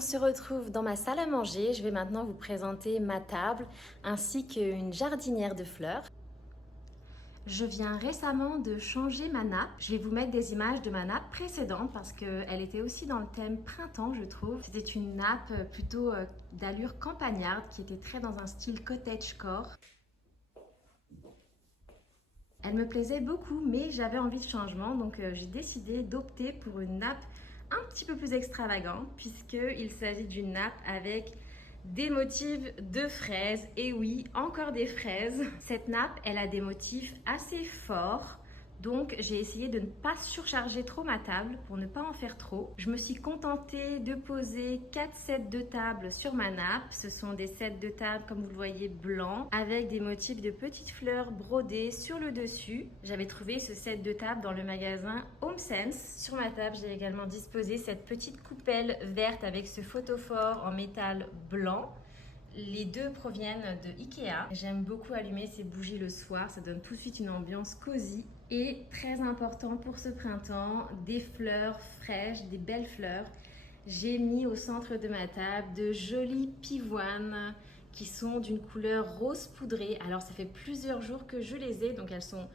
On se retrouve dans ma salle à manger. Je vais maintenant vous présenter ma table ainsi qu'une jardinière de fleurs. Je viens récemment de changer ma nappe. Je vais vous mettre des images de ma nappe précédente parce qu'elle était aussi dans le thème printemps, je trouve. C'était une nappe plutôt d'allure campagnarde qui était très dans un style cottagecore. Elle me plaisait beaucoup, mais j'avais envie de changement, donc j'ai décidé d'opter pour une nappe un petit peu plus extravagante, puisqu'il s'agit d'une nappe avec des motifs de fraises. Et oui, encore des fraises. Cette nappe, elle a des motifs assez forts. Donc j'ai essayé de ne pas surcharger trop ma table pour ne pas en faire trop. Je me suis contentée de poser 4 sets de table sur ma nappe. Ce sont des sets de table comme vous le voyez blancs avec des motifs de petites fleurs brodées sur le dessus. J'avais trouvé ce set de table dans le magasin HomeSense. Sur ma table j'ai également disposé cette petite coupelle verte avec ce photophore en métal blanc. Les deux proviennent de Ikea. J'aime beaucoup allumer ces bougies le soir, ça donne tout de suite une ambiance cosy. Et très important pour ce printemps, des fleurs fraîches, des belles fleurs. J'ai mis au centre de ma table de jolies pivoines qui sont d'une couleur rose poudrée. Alors ça fait plusieurs jours que je les ai, donc elles sont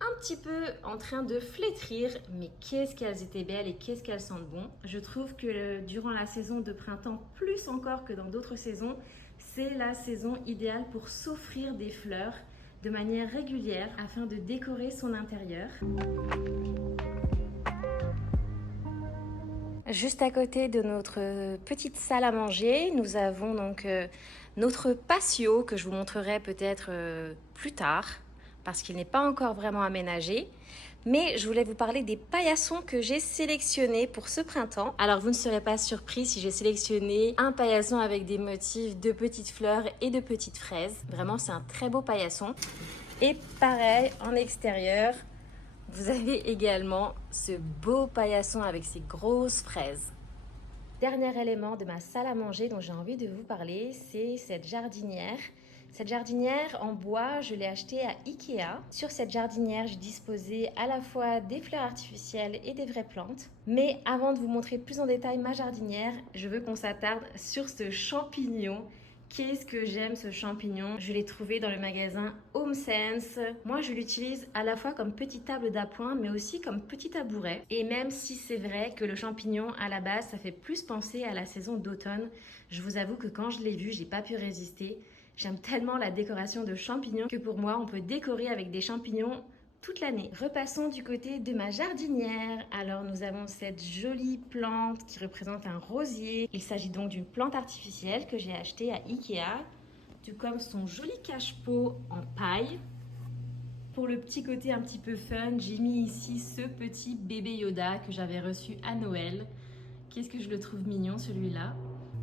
un petit peu en train de flétrir, mais qu'est-ce qu'elles étaient belles et qu'est-ce qu'elles sentent bon. Je trouve que durant la saison de printemps, plus encore que dans d'autres saisons, c'est la saison idéale pour s'offrir des fleurs de manière régulière afin de décorer son intérieur. Juste à côté de notre petite salle à manger, nous avons donc notre patio que je vous montrerai peut-être plus tard parce qu'il n'est pas encore vraiment aménagé. Mais je voulais vous parler des paillassons que j'ai sélectionnés pour ce printemps. Alors vous ne serez pas surpris si j'ai sélectionné un paillasson avec des motifs de petites fleurs et de petites fraises. Vraiment c'est un très beau paillasson. Et pareil en extérieur, vous avez également ce beau paillasson avec ses grosses fraises. Dernier élément de ma salle à manger dont j'ai envie de vous parler, c'est cette jardinière. Cette jardinière en bois, je l'ai achetée à Ikea. Sur cette jardinière, j'ai disposé à la fois des fleurs artificielles et des vraies plantes. Mais avant de vous montrer plus en détail ma jardinière, je veux qu'on s'attarde sur ce champignon. Qu'est-ce que j'aime ce champignon. Je l'ai trouvé dans le magasin HomeSense. Moi, je l'utilise à la fois comme petite table d'appoint, mais aussi comme petit tabouret. Et même si c'est vrai que le champignon, à la base, ça fait plus penser à la saison d'automne, je vous avoue que quand je l'ai vu, j'ai pas pu résister. J'aime tellement la décoration de champignons que pour moi, on peut décorer avec des champignons toute l'année. Repassons du côté de ma jardinière. Alors nous avons cette jolie plante qui représente un rosier. Il s'agit donc d'une plante artificielle que j'ai achetée à Ikea, tout comme son joli cache-pot en paille. Pour le petit côté un petit peu fun, j'ai mis ici ce petit bébé Yoda que j'avais reçu à Noël. Qu'est-ce que je le trouve mignon celui-là.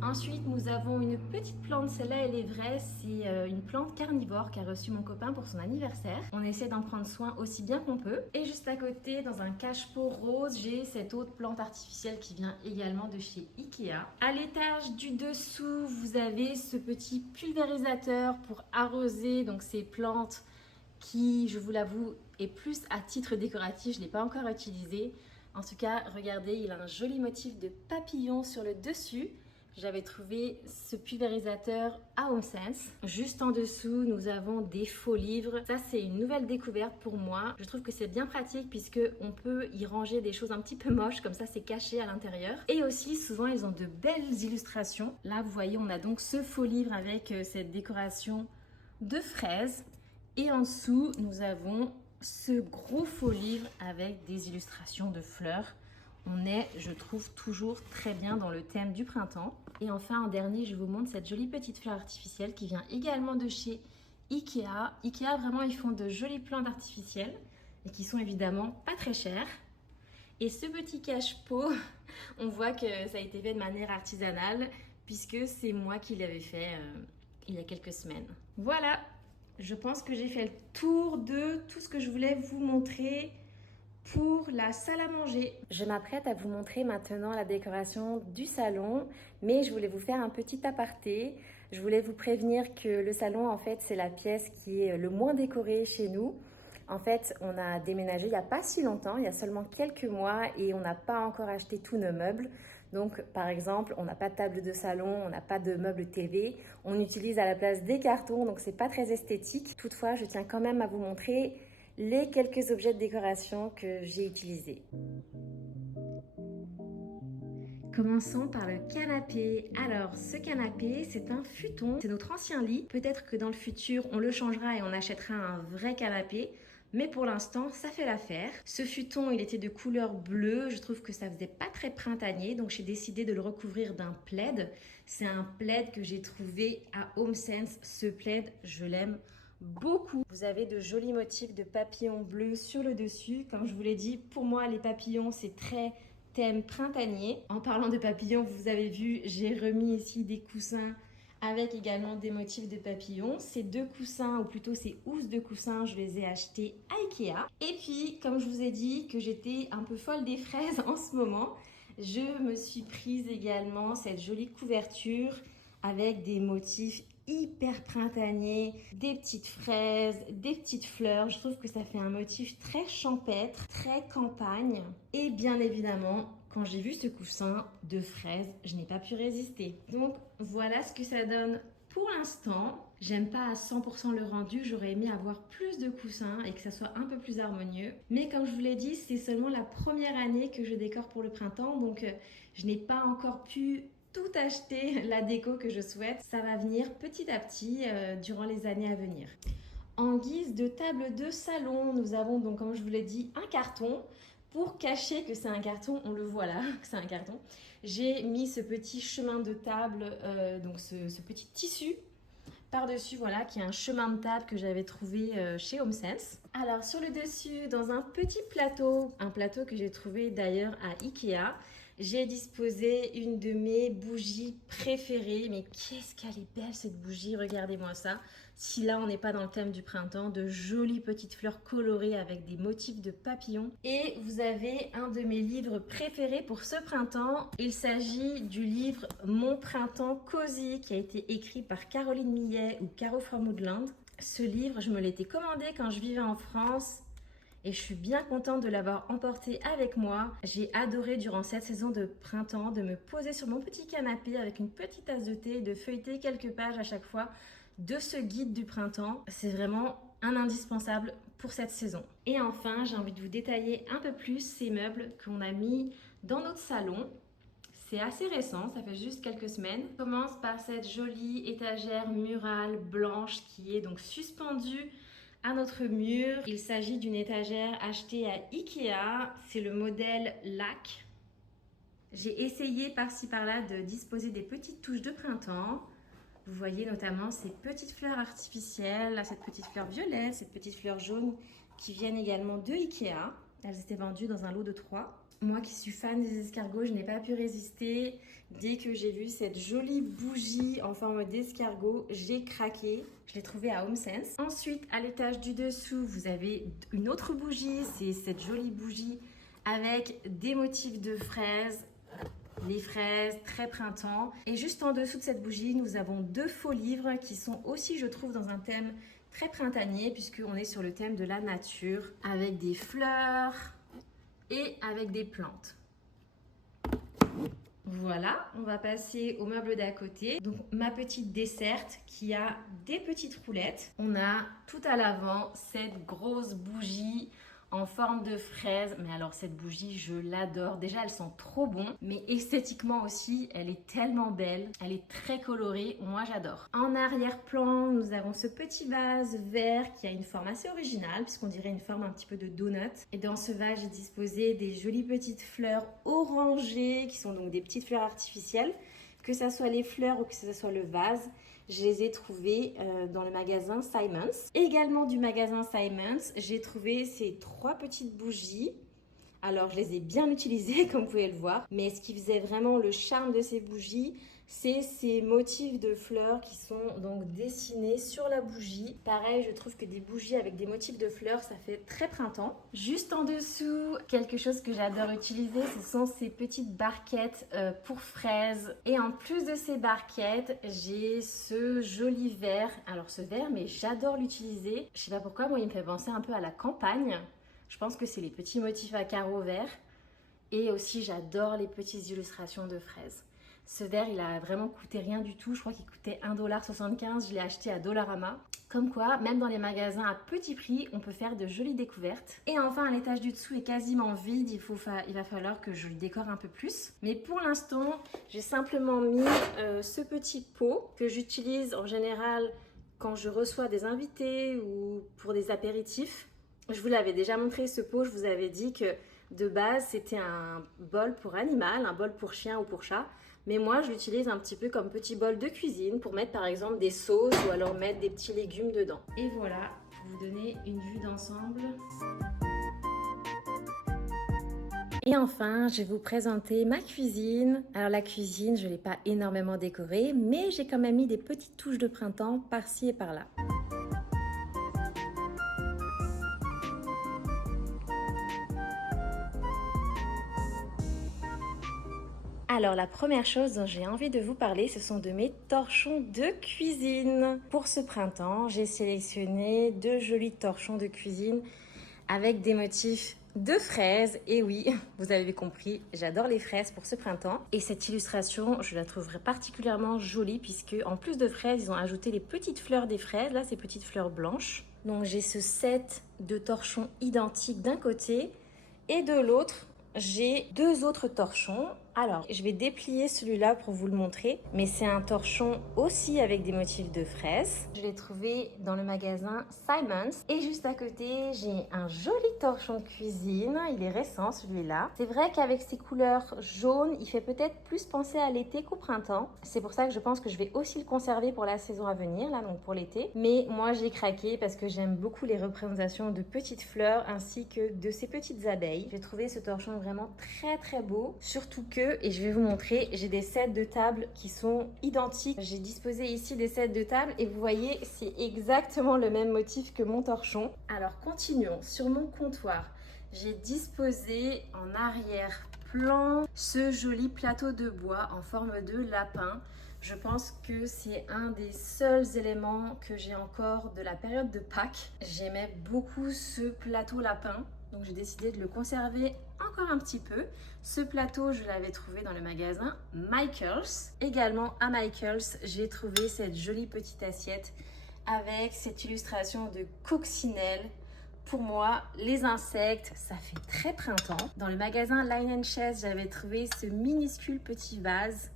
Ensuite, nous avons une petite plante, celle-là elle est vraie, c'est une plante carnivore qu'a reçu mon copain pour son anniversaire. On essaie d'en prendre soin aussi bien qu'on peut. Et juste à côté, dans un cache-pot rose, j'ai cette autre plante artificielle qui vient également de chez Ikea. À l'étage du dessous, vous avez ce petit pulvérisateur pour arroser donc ces plantes qui, je vous l'avoue, est plus à titre décoratif, je ne l'ai pas encore utilisé. En tout cas, regardez, il a un joli motif de papillon sur le dessus. J'avais trouvé ce pulvérisateur à HomeSense. Juste en dessous, nous avons des faux livres. Ça, c'est une nouvelle découverte pour moi. Je trouve que c'est bien pratique puisque on peut y ranger des choses un petit peu moches, comme ça c'est caché à l'intérieur. Et aussi, souvent, ils ont de belles illustrations. Là, vous voyez, on a donc ce faux livre avec cette décoration de fraises. Et en dessous, nous avons ce gros faux livre avec des illustrations de fleurs. On est, je trouve, toujours très bien dans le thème du printemps. Et enfin, en dernier, je vous montre cette jolie petite fleur artificielle qui vient également de chez Ikea. Ikea, vraiment, ils font de jolies plantes artificielles et qui sont évidemment pas très chères. Et ce petit cache-pot, on voit que ça a été fait de manière artisanale puisque c'est moi qui l'avais fait il y a quelques semaines. Voilà, je pense que j'ai fait le tour de tout ce que je voulais vous montrer pour la salle à manger. Je m'apprête à vous montrer maintenant la décoration du salon, mais je voulais vous faire un petit aparté. Je voulais vous prévenir que le salon, en fait, c'est la pièce qui est le moins décorée chez nous. En fait, on a déménagé il n'y a pas si longtemps, il y a seulement quelques mois et on n'a pas encore acheté tous nos meubles. Donc, par exemple, on n'a pas de table de salon, on n'a pas de meubles TV. On utilise à la place des cartons, donc c'est pas très esthétique. Toutefois, je tiens quand même à vous montrer les quelques objets de décoration que j'ai utilisés. Commençons par le canapé. Alors, ce canapé, c'est un futon. C'est notre ancien lit. Peut-être que dans le futur, on le changera et on achètera un vrai canapé. Mais pour l'instant, ça fait l'affaire. Ce futon, il était de couleur bleue. Je trouve que ça faisait pas très printanier. Donc, j'ai décidé de le recouvrir d'un plaid. C'est un plaid que j'ai trouvé à HomeSense. Ce plaid, je l'aime beaucoup. Vous avez de jolis motifs de papillons bleus sur le dessus. Comme je vous l'ai dit, pour moi, les papillons, c'est très thème printanier. En parlant de papillons, vous avez vu, j'ai remis ici des coussins avec également des motifs de papillons. Ces deux coussins, ou plutôt ces housses de coussins, je les ai achetés à Ikea. Et puis, comme je vous ai dit que j'étais un peu folle des fraises en ce moment, je me suis prise également cette jolie couverture avec des motifs hyper printaniers, des petites fraises, des petites fleurs. Je trouve que ça fait un motif très champêtre, très campagne. Et bien évidemment, quand j'ai vu ce coussin de fraises, je n'ai pas pu résister. Donc voilà ce que ça donne pour l'instant. J'aime pas à 100% le rendu, j'aurais aimé avoir plus de coussins et que ça soit un peu plus harmonieux. Mais comme je vous l'ai dit, c'est seulement la première année que je décore pour le printemps, donc je n'ai pas encore pu tout acheter la déco que je souhaite. Ça va venir petit à petit durant les années à venir. En guise de table de salon, nous avons donc, comme je vous l'ai dit, un carton. Pour cacher que c'est un carton, on le voit là, que c'est un carton. J'ai mis ce petit chemin de table, donc ce petit tissu par-dessus, voilà, qui est un chemin de table que j'avais trouvé chez HomeSense. Alors, sur le dessus, dans un petit plateau, un plateau que j'ai trouvé d'ailleurs à Ikea, j'ai disposé une de mes bougies préférées. Mais qu'est-ce qu'elle est belle cette bougie, regardez-moi ça. Si là on n'est pas dans le thème du printemps, de jolies petites fleurs colorées avec des motifs de papillons. Et vous avez un de mes livres préférés pour ce printemps. Il s'agit du livre Mon printemps cosy qui a été écrit par Caroline Millet ou Caro from Woodland. Ce livre, je me l'étais commandé quand je vivais en France. Et je suis bien contente de l'avoir emporté avec moi. J'ai adoré durant cette saison de printemps de me poser sur mon petit canapé avec une petite tasse de thé et de feuilleter quelques pages à chaque fois de ce guide du printemps. C'est vraiment un indispensable pour cette saison. Et enfin, j'ai envie de vous détailler un peu plus ces meubles qu'on a mis dans notre salon. C'est assez récent, ça fait juste quelques semaines. On commence par cette jolie étagère murale blanche qui est donc suspendue à notre mur. Il s'agit d'une étagère achetée à Ikea. C'est le modèle LAC. J'ai essayé par-ci par-là de disposer des petites touches de printemps. Vous voyez notamment ces petites fleurs artificielles, là, cette petite fleur violette, cette petite fleur jaune qui viennent également de Ikea. Elles étaient vendues dans un lot de 3. Moi qui suis fan des escargots, je n'ai pas pu résister. Dès que j'ai vu cette jolie bougie en forme d'escargot, j'ai craqué. Je l'ai trouvée à HomeSense. Ensuite, à l'étage du dessous, vous avez une autre bougie. C'est cette jolie bougie avec des motifs de fraises. Les fraises, très printemps. Et juste en dessous de cette bougie, nous avons 2 faux livres qui sont aussi, je trouve, dans un thème très printanier puisqu'on est sur le thème de la nature avec des fleurs et avec des plantes. Voilà, on va passer au meuble d'à côté. Donc ma petite desserte qui a des petites roulettes. On a tout à l'avant cette grosse bougie en forme de fraise. Mais alors cette bougie, je l'adore. Déjà, elles sont trop bonnes, mais esthétiquement aussi, elle est tellement belle. Elle est très colorée, moi j'adore. En arrière-plan, nous avons ce petit vase vert qui a une forme assez originale, puisqu'on dirait une forme un petit peu de donut. Et dans ce vase, j'ai disposé des jolies petites fleurs orangées, qui sont donc des petites fleurs artificielles. Que ça soit les fleurs ou que ça soit le vase, je les ai trouvées dans le magasin Simons. Également du magasin Simons, j'ai trouvé ces 3 petites bougies Alors je les ai bien utilisées comme vous pouvez le voir, mais ce qui faisait vraiment le charme de ces bougies, c'est ces motifs de fleurs qui sont donc dessinés sur la bougie. Pareil, je trouve que des bougies avec des motifs de fleurs, ça fait très printemps. Juste en dessous, quelque chose que j'adore utiliser, ce sont ces petites barquettes pour fraises. Et en plus de ces barquettes, j'ai ce joli verre. Alors ce verre, mais j'adore l'utiliser. Je sais pas pourquoi, moi il me fait penser un peu à la campagne. Je pense que c'est les petits motifs à carreaux verts. Et aussi, j'adore les petites illustrations de fraises. Ce verre, il a vraiment coûté rien du tout. Je crois qu'il coûtait 1,75 $. Je l'ai acheté à Dollarama. Comme quoi, même dans les magasins à petit prix, on peut faire de jolies découvertes. Et enfin, l'étage du dessous est quasiment vide. Il va falloir que je le décore un peu plus. Mais pour l'instant, j'ai simplement mis ce petit pot que j'utilise en général quand je reçois des invités ou pour des apéritifs. Je vous l'avais déjà montré ce pot. Je vous avais dit que de base, c'était un bol pour animal, un bol pour chien ou pour chat. Mais moi, je l'utilise un petit peu comme petit bol de cuisine pour mettre par exemple des sauces ou alors mettre des petits légumes dedans. Et voilà, pour vous donner une vue d'ensemble. Et enfin, je vais vous présenter ma cuisine. Alors la cuisine, je ne l'ai pas énormément décorée, mais j'ai quand même mis des petites touches de printemps par-ci et par-là. Alors la première chose dont j'ai envie de vous parler, ce sont de mes torchons de cuisine. Pour ce printemps, j'ai sélectionné 2 jolis torchons de cuisine avec des motifs de fraises. Et oui, vous avez compris, j'adore les fraises pour ce printemps. Et cette illustration, je la trouverai particulièrement jolie puisque en plus de fraises, ils ont ajouté les petites fleurs des fraises, là ces petites fleurs blanches. Donc j'ai ce set de torchons identiques d'un côté et de l'autre, j'ai 2 autres torchons. Alors, je vais déplier celui-là pour vous le montrer, mais c'est un torchon aussi avec des motifs de fraises. Je l'ai trouvé dans le magasin Simons. Et juste à côté, j'ai un joli torchon de cuisine. Il est récent celui-là. C'est vrai qu'avec ses couleurs jaunes, il fait peut-être plus penser à l'été qu'au printemps. C'est pour ça que je pense que je vais aussi le conserver pour la saison à venir, là, donc pour l'été. Mais moi, j'ai craqué parce que j'aime beaucoup les représentations de petites fleurs ainsi que de ces petites abeilles. J'ai trouvé ce torchon vraiment très très beau, surtout que, et je vais vous montrer, j'ai des sets de table qui sont identiques. J'ai disposé ici des sets de table et vous voyez, c'est exactement le même motif que mon torchon. Alors continuons. Sur mon comptoir, j'ai disposé en arrière-plan ce joli plateau de bois en forme de lapin. Je pense que c'est un des seuls éléments que j'ai encore de la période de Pâques. J'aimais beaucoup ce plateau lapin. Donc j'ai décidé de le conserver encore un petit peu. Ce plateau, je l'avais trouvé dans le magasin Michaels. Également à Michaels, j'ai trouvé cette jolie petite assiette avec cette illustration de coccinelle. Pour moi, les insectes, ça fait très printemps. Dans le magasin Line & Chest, j'avais trouvé ce minuscule petit vase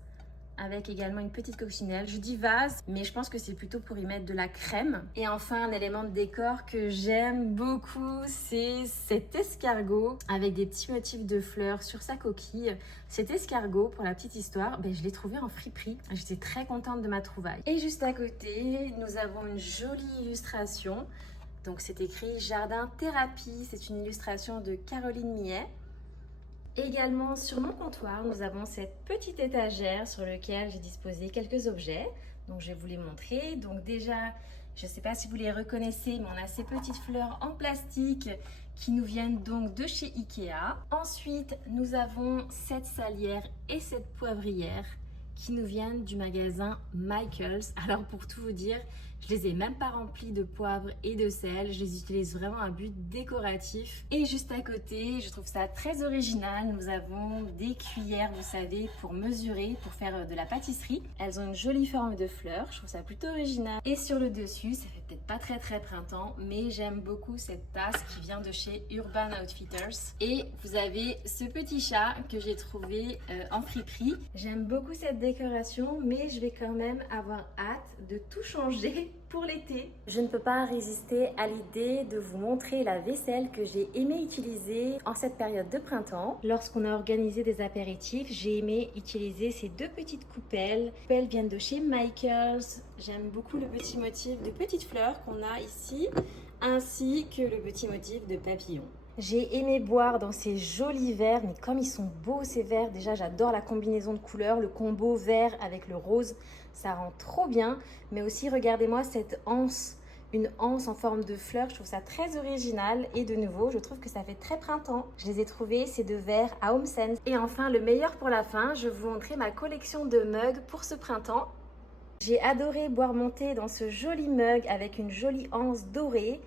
avec également une petite coccinelle. Je dis vase, mais je pense que c'est plutôt pour y mettre de la crème. Et enfin, un élément de décor que j'aime beaucoup, c'est cet escargot avec des petits motifs de fleurs sur sa coquille. Cet escargot, pour la petite histoire, je l'ai trouvé en friperie. J'étais très contente de ma trouvaille. Et juste à côté, nous avons une jolie illustration. Donc c'est écrit Jardin Thérapie. C'est une illustration de Caroline Millet. Également sur mon comptoir, nous avons cette petite étagère sur laquelle j'ai disposé quelques objets. Donc je vais vous les montrer. Donc déjà, je ne sais pas si vous les reconnaissez, mais on a ces petites fleurs en plastique qui nous viennent donc de chez Ikea. Ensuite, nous avons cette salière et cette poivrière qui nous viennent du magasin Michaels. Alors pour tout vous dire, je les ai même pas remplis de poivre et de sel, je les utilise vraiment à but décoratif. Et juste à côté, je trouve ça très original, nous avons des cuillères, vous savez, pour mesurer, pour faire de la pâtisserie. Elles ont une jolie forme de fleurs, je trouve ça plutôt original. Et sur le dessus, ça fait peut-être pas très printemps, mais j'aime beaucoup cette tasse qui vient de chez Urban Outfitters. Et vous avez ce petit chat que j'ai trouvé en friperie. J'aime beaucoup cette décoration, mais je vais quand même avoir hâte de tout changer pour l'été. Je ne peux pas résister à l'idée de vous montrer la vaisselle que j'ai aimé utiliser en cette période de printemps. Lorsqu'on a organisé des apéritifs, j'ai aimé utiliser ces 2 petites coupelles. Les coupelles viennent de chez Michaels. J'aime beaucoup le petit motif de petites fleurs qu'on a ici, ainsi que le petit motif de papillon. J'ai aimé boire dans ces jolis verres, mais comme ils sont beaux ces verres, déjà j'adore la combinaison de couleurs, le combo vert avec le rose, ça rend trop bien. Mais aussi regardez-moi cette anse, une anse en forme de fleur, je trouve ça très original et de nouveau je trouve que ça fait très printemps. Je les ai trouvés ces deux verres à Home Sense. Et enfin le meilleur pour la fin, je vais vous montrer ma collection de mugs pour ce printemps. J'ai adoré boire mon thé dans ce joli mug avec une jolie anse dorée.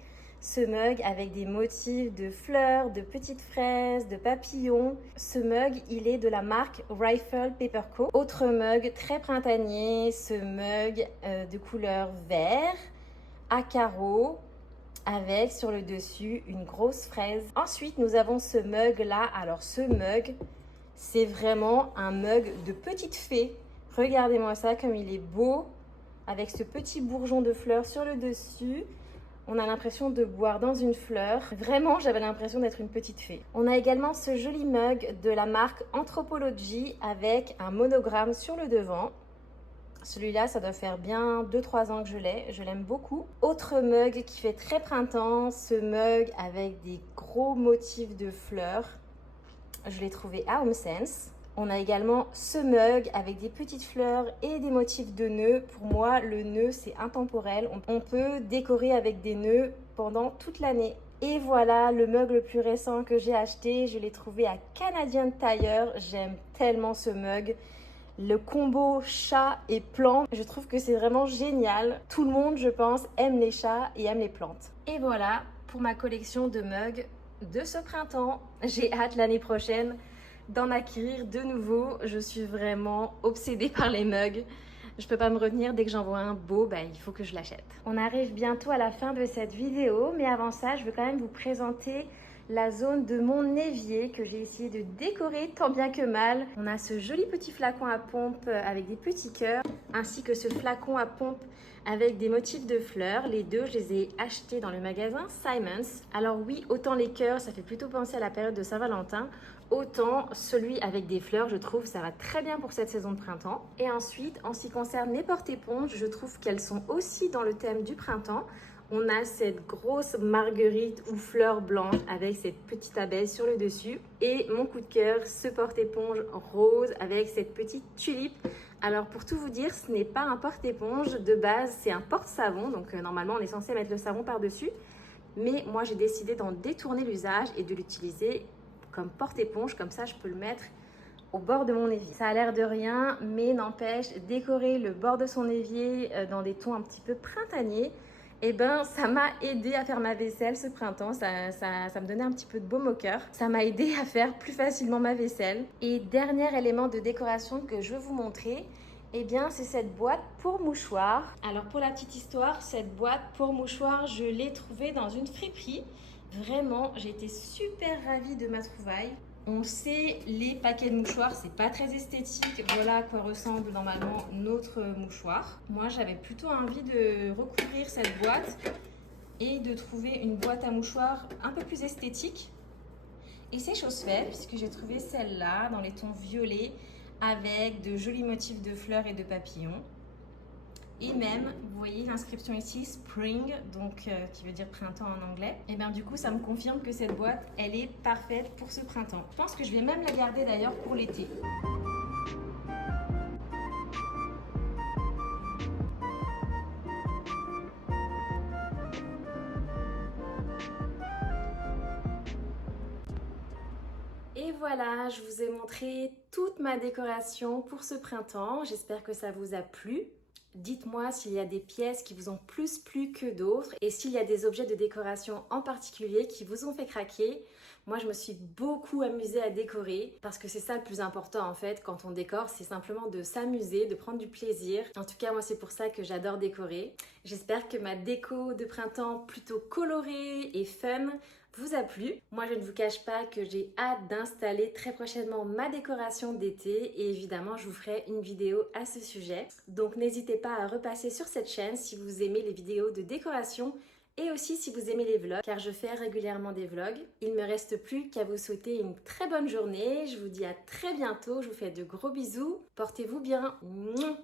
Ce mug avec des motifs de fleurs, de petites fraises, de papillons. Ce mug, il est de la marque Rifle Paper Co. Autre mug très printanier, ce mug de couleur vert à carreaux avec sur le dessus une grosse fraise. Ensuite, nous avons ce mug là. Alors ce mug, c'est vraiment un mug de petite fée. Regardez-moi ça comme il est beau avec ce petit bourgeon de fleurs sur le dessus. On a l'impression de boire dans une fleur. Vraiment, j'avais l'impression d'être une petite fée. On a également ce joli mug de la marque Anthropologie avec un monogramme sur le devant. Celui-là, ça doit faire bien 2-3 ans que je l'ai. Je l'aime beaucoup. Autre mug qui fait très printemps, ce mug avec des gros motifs de fleurs. Je l'ai trouvé à Home Sense. On a également ce mug avec des petites fleurs et des motifs de nœuds. Pour moi, le nœud, c'est intemporel. On peut décorer avec des nœuds pendant toute l'année. Et voilà le mug le plus récent que j'ai acheté. Je l'ai trouvé à Canadian Tire. J'aime tellement ce mug. Le combo chat et plantes, je trouve que c'est vraiment génial. Tout le monde, je pense, aime les chats et aime les plantes. Et voilà pour ma collection de mugs de ce printemps. J'ai hâte l'année prochaine d'en acquérir de nouveau. Je suis vraiment obsédée par les mugs. Je peux pas me retenir, dès que j'en vois un beau, il faut que je l'achète. On arrive bientôt à la fin de cette vidéo, mais avant ça, je veux quand même vous présenter la zone de mon évier que j'ai essayé de décorer tant bien que mal. On a ce joli petit flacon à pompe avec des petits cœurs, ainsi que ce flacon à pompe avec des motifs de fleurs. Les deux, je les ai achetés dans le magasin Simons. Alors oui, autant les cœurs, ça fait plutôt penser à la période de Saint-Valentin, autant celui avec des fleurs, je trouve, ça va très bien pour cette saison de printemps. Et ensuite, en ce qui concerne les porte-éponges, je trouve qu'elles sont aussi dans le thème du printemps. On a cette grosse marguerite ou fleur blanche avec cette petite abeille sur le dessus. Et mon coup de cœur, ce porte-éponge rose avec cette petite tulipe. Alors pour tout vous dire, ce n'est pas un porte-éponge de base, c'est un porte-savon. Donc normalement, on est censé mettre le savon par-dessus. Mais moi, j'ai décidé d'en détourner l'usage et de l'utiliser comme porte-éponge. Comme ça, je peux le mettre au bord de mon évier. Ça a l'air de rien, mais n'empêche, décorer le bord de son évier dans des tons un petit peu printaniers, ça m'a aidé à faire ma vaisselle ce printemps. Ça me donnait un petit peu de baume au cœur. Ça m'a aidé à faire plus facilement ma vaisselle. Et dernier élément de décoration que je veux vous montrer, c'est cette boîte pour mouchoirs. Alors pour la petite histoire, cette boîte pour mouchoirs, je l'ai trouvée dans une friperie. Vraiment, j'ai été super ravie de ma trouvaille. On sait, les paquets de mouchoirs, c'est pas très esthétique. Voilà à quoi ressemble normalement notre mouchoir. Moi, j'avais plutôt envie de recouvrir cette boîte et de trouver une boîte à mouchoirs un peu plus esthétique. Et c'est chose faite puisque j'ai trouvé celle-là dans les tons violets avec de jolis motifs de fleurs et de papillons. Et même, vous voyez l'inscription ici, Spring, donc qui veut dire printemps en anglais. Et du coup, ça me confirme que cette boîte, elle est parfaite pour ce printemps. Je pense que je vais même la garder d'ailleurs pour l'été. Et voilà, je vous ai montré toute ma décoration pour ce printemps. J'espère que ça vous a plu. Dites-moi s'il y a des pièces qui vous ont plus plu que d'autres et s'il y a des objets de décoration en particulier qui vous ont fait craquer. Moi, je me suis beaucoup amusée à décorer parce que c'est ça le plus important en fait quand on décore, c'est simplement de s'amuser, de prendre du plaisir. En tout cas, moi, c'est pour ça que j'adore décorer. J'espère que ma déco de printemps plutôt colorée et fun vous a plu. Moi, je ne vous cache pas que j'ai hâte d'installer très prochainement ma décoration d'été et évidemment, je vous ferai une vidéo à ce sujet. Donc, n'hésitez pas à repasser sur cette chaîne si vous aimez les vidéos de décoration et aussi si vous aimez les vlogs, car je fais régulièrement des vlogs. Il ne me reste plus qu'à vous souhaiter une très bonne journée. Je vous dis à très bientôt. Je vous fais de gros bisous. Portez-vous bien. Mouah.